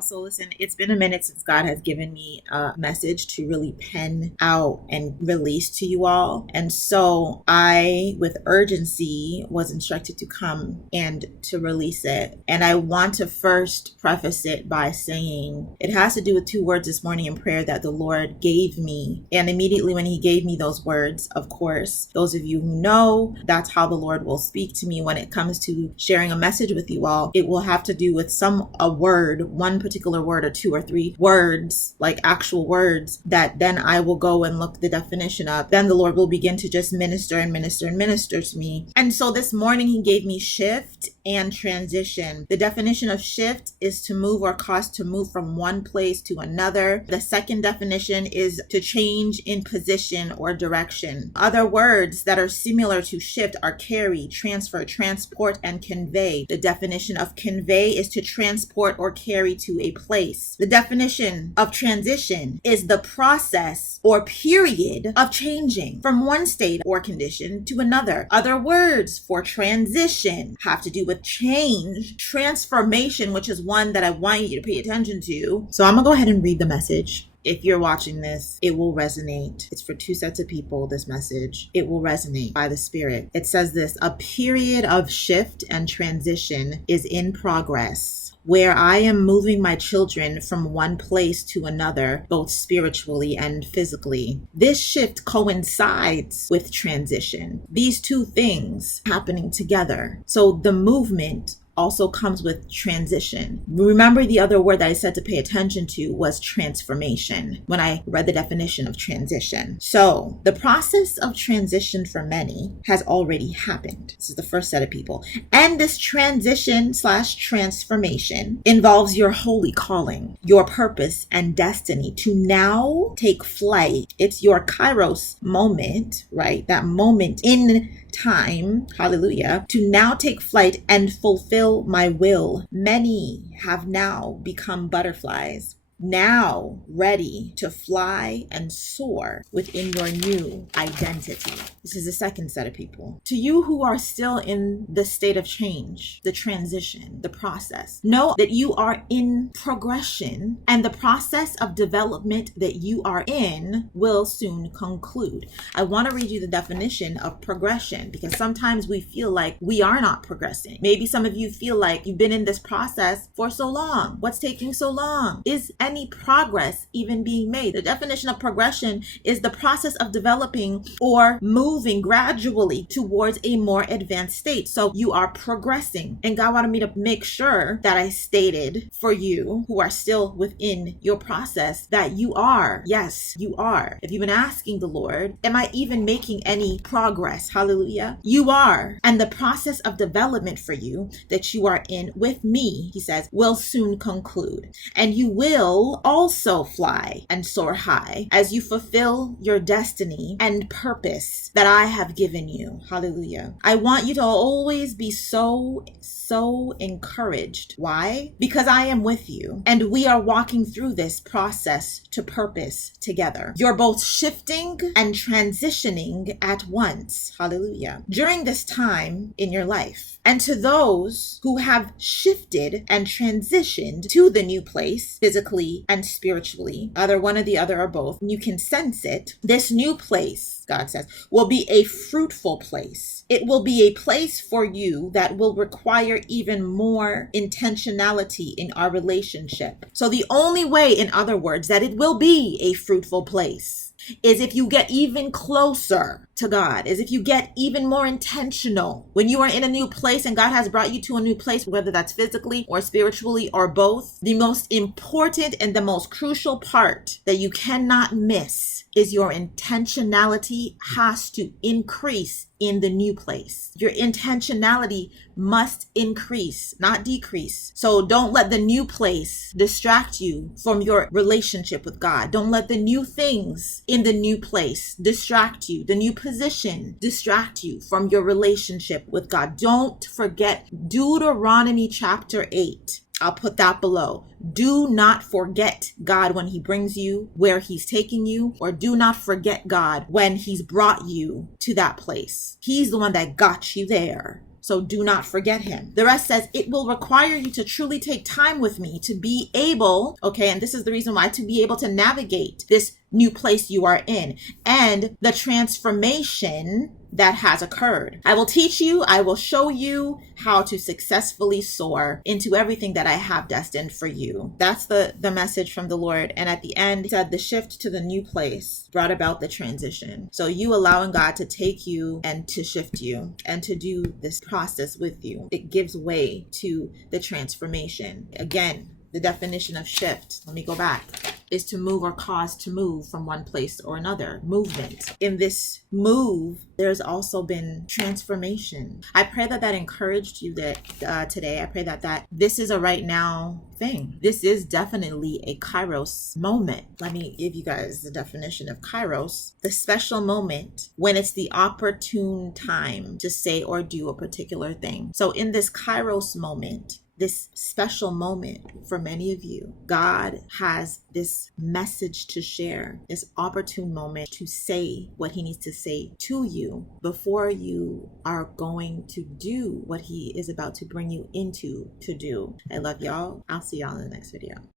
So listen, it's been a minute since God has given me a message to really pen out and release to you all. And so I, with urgency, was instructed to come and to release it. And I want to first preface it by saying it has to do with two words this morning in prayer that the Lord gave me. And immediately when he gave me those words, of course, those of you who know, that's how the Lord will speak to me when it comes to sharing a message with you all. It will have to do with a word, one particular word or two or three words, like actual words, that then I will go and look the definition up. Then the Lord will begin to just minister and minister and minister to me. And so this morning he gave me shift and transition. The definition of shift is to move or cause to move from one place to another. The second definition is to change in position or direction. Other words that are similar to shift are carry, transfer, transport, and convey. The definition of convey is to transport or carry to a place. The definition of transition is the process or period of changing from one state or condition to another. Other words for transition have to do with change, transformation, which is one that I want you to pay attention to. So I'm gonna go ahead and read the message. If you're watching this, it will resonate. It's for two sets of people, this message. It will resonate by the Spirit. It says this: a period of shift and transition is in progress, where I am moving my children from one place to another, both spiritually and physically. This shift coincides with transition. These two things happening together. So the movement also comes with transition. Remember, the other word that I said to pay attention to was transformation when I read the definition of transition. So the process of transition for many has already happened. This is the first set of people. And this transition / transformation involves your holy calling, your purpose and destiny to now take flight. It's your Kairos moment, right? That moment in time, hallelujah, to now take flight and fulfill my will. Many have now become butterflies, now ready to fly and soar within your new identity. This is the second set of people. To you who are still in the state of change, the transition, the process, know that you are in progression, and the process of development that you are in will soon conclude. I want to read you the definition of progression, because sometimes we feel like we are not progressing. Maybe some of you feel like you've been in this process for so long. What's taking so long? Is any progress even being made? The definition of progression is the process of developing or moving gradually towards a more advanced state. So you are progressing. And God wanted me to make sure that I stated for you who are still within your process that you are. Yes, you are. If you've been asking the Lord, am I even making any progress? Hallelujah. You are. And the process of development for you that you are in with me, he says, will soon conclude. And you will also fly and soar high as you fulfill your destiny and purpose that I have given you. Hallelujah. I want you to always be so encouraged. Why? Because I am with you and we are walking through this process to purpose together. You're both shifting and transitioning at once. Hallelujah. During this time in your life. And to those who have shifted and transitioned to the new place, physically and spiritually, either one or the other or both, you can sense it. This new place, God says, will be a fruitful place. It will be a place for you that will require even more intentionality in our relationship. So the only way, in other words, that it will be a fruitful place is if you get even closer to God, is if you get even more intentional. When you are in a new place and God has brought you to a new place, whether that's physically or spiritually or both, the most important and the most crucial part that you cannot miss is your intentionality has to increase in the new place. Your intentionality must increase, not decrease. So don't let the new place distract you from your relationship with God. Don't let the new things in the new place distract you. The new position distract you from your relationship with God. Don't forget Deuteronomy chapter 8. I'll put that below. Do not forget God when he brings you where he's taking you, or do not forget God when he's brought you to that place. He's the one that got you there. So do not forget him. The rest says, it will require you to truly take time with me to be able, okay, and this is the reason why, to be able to navigate this new place you are in and the transformation that has occurred. I will teach you, I will show you how to successfully soar into everything that I have destined for you. That's the message from the Lord. And at the end, it said the shift to the new place brought about the transition. So you allowing God to take you and to shift you and to do this process with you, it gives way to the transformation. Again, the definition of shift, let me go back, is to move or cause to move from one place or another. Movement. In this move, there's also been transformation. I pray that that encouraged you that today. I pray that this is a right now thing. This is definitely a Kairos moment. Let me give you guys the definition of Kairos. The special moment when it's the opportune time to say or do a particular thing. So in this Kairos moment, this special moment for many of you, God has this message to share, this opportune moment to say what he needs to say to you before you are going to do what he is about to bring you into to do. I love y'all. I'll see y'all in the next video.